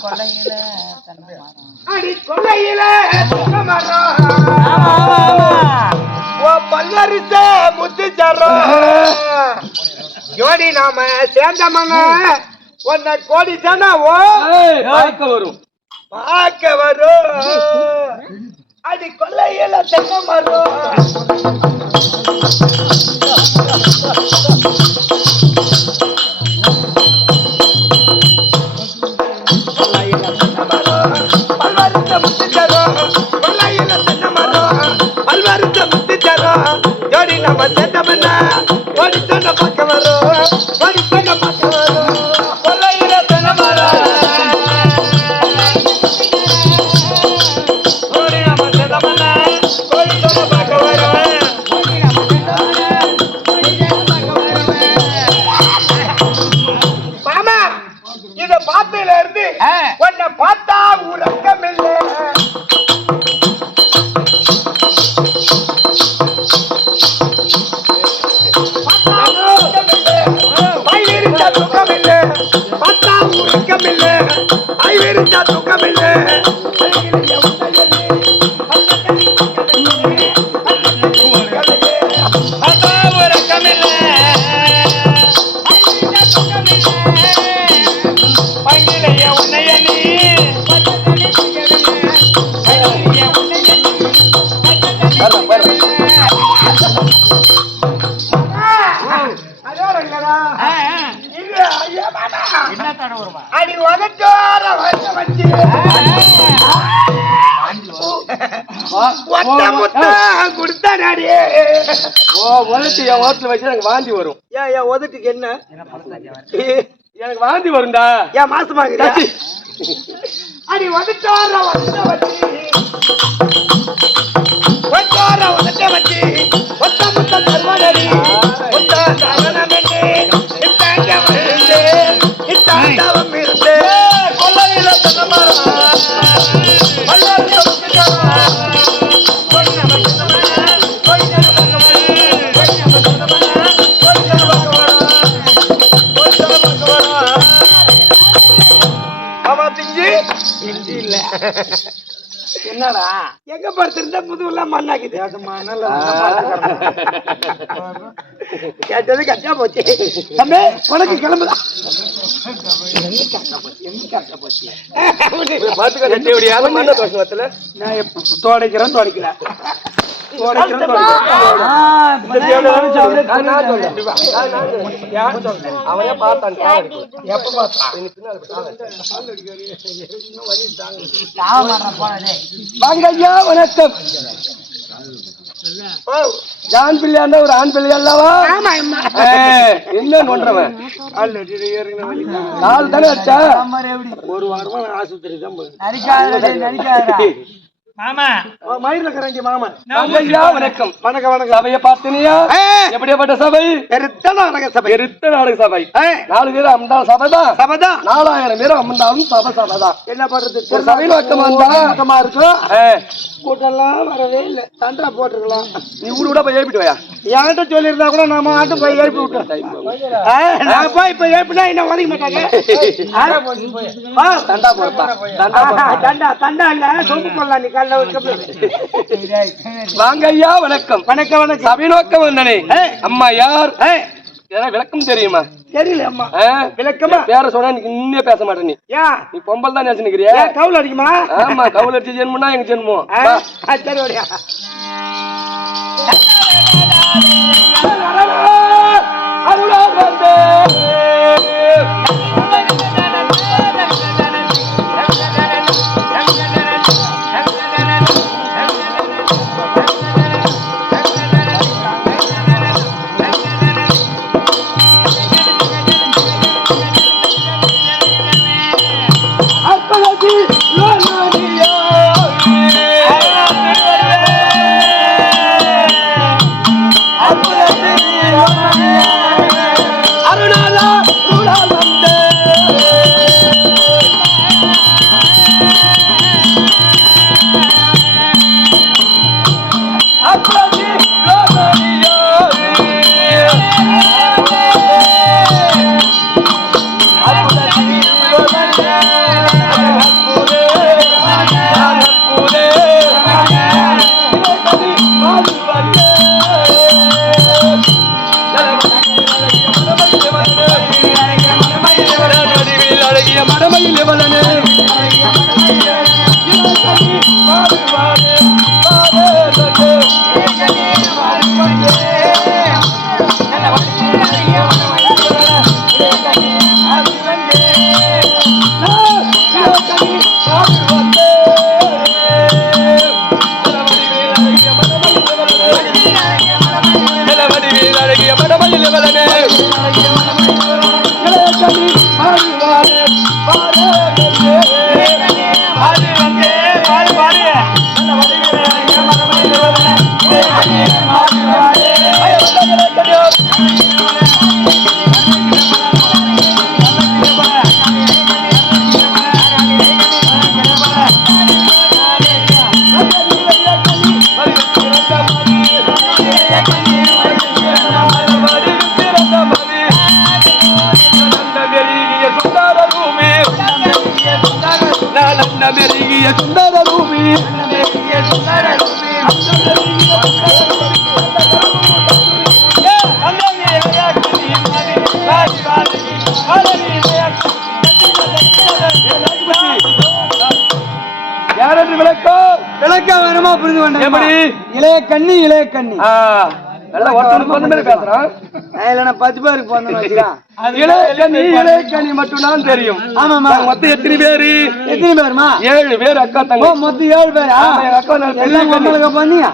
கொல்லையில அடி கொல்லையில பல்லரிச முத்துச்சரோ ஜோடி நாம சேர்ந்தமன ஒன்ன கோடி தானா வரும் பார்க்க வரும் அடி கொல்லையில தென்னை மரம் ஜோடி நம்ம சேர்ந்தமன்னா ஓடி சொன்ன பார்க்க வரும் ஓடி சொன்ன பார்க்க வரும் கொல்லையில தென்னை மரம் ஓடி நம்ம சேர்ந்தமன்னா ஓடி சொன்ன பார்க்க வரும் மாமா இத பார்த்ததுல இருந்து உன்னை பார்த்தா உறக்கம் இல்லை அடி உதட்டோர வச்சு கொடுத்தாடி உதட்டு என் ஓட்டுல வச்சு எனக்கு வாந்தி வரும். ஏன் என் உதட்டுக்கு என்ன எனக்கு வாந்தி வரும்டா ஏன் மாசமா அடி உதட்டோர வச்சு உதட்ட வச்சு ஒத்த முத்த தருவாடி கொல்லையில இல்ல என்னடா எங்க படுத்திருந்தா முதுவெல்லாம் மண்ணாக்கி கேட்டது கட்டா போச்சு தம்பி உனக்கு கிளம்புதான் தோடைக்கிறேன் தோடைக்கிறேன் அவனே பார்த்தான் எப்ப வாங்கய்யா வணக்கம் ஆண் பிள்ளையா ஒரு ஆண் பிள்ளை அல்லவா என்ன பண்றவன் நாலு தானே வச்சா ஒரு வாரமா ஆஸ்பத்திரி தான் மாமா மயிலக்கரண்டி மாமா ஐயா வணக்கம் வணக்கம் வணக்கம் சபையை பார்த்தனியா எப்படியாப்பட்ட சபை பெருத்த நாடக சபை பெருத்த நாடக சபை 4 பேர் அம்மாள் சபைதான் 4000 பேர் அம்மாளும் சபைதான் என்ன பண்றது ஒரு சபையில் வக்கமா இருக்கும் கூட்டெல்லாம் வரவே இல்லை தண்டா போட்டுருக்கலாம் நீ ஊரு கூட போய் எழுப்பிட்டு வாயா என்கிட்ட சொல்லியிருந்தா கூட நம்ம ஆட்டும் போய் எழுப்பி விட்டேன் நான் போய் இப்ப எழுப்பினா என்ன உதவி மாட்டாங்க தண்டா போடுப்பா தண்டா தண்டா இல்ல சொம்பு கொள்ளலாம் நீ வாங்க ஐயா வணக்கம் வணக்கம் வணக்கம் சபை நோக்கம் வந்தனே அம்மா யார் விளக்கம் தெரியுமா தெரியல அம்மா விளக்கமா பேர சொன்னா இன்னே பேச மாட்டேன் நீ பொம்பல் தான் நினைச்சுக்கிறியா கவுல் அடிக்குமா ஆமா கவுல் அடிச்சு ஜென்மம்னா எங்க ஜென்மம் சரி வரையா அருணாலா நிலவலனே விளக்க வேணுமா புரிந்து கொண்டேன். எப்படி இளைய கண்ணி இளைய கண்ணி நல்லா பேசுறான். 10 பேருக்கு இளைய கண்ணி மட்டும் தான் தெரியும். ஆமாமா மொத்தம் எத்தனை பேருமா 7 பேர் அக்கா தங்க மொத்தம் 7 பேரா அக்கா எல்லாம் பண்ணியா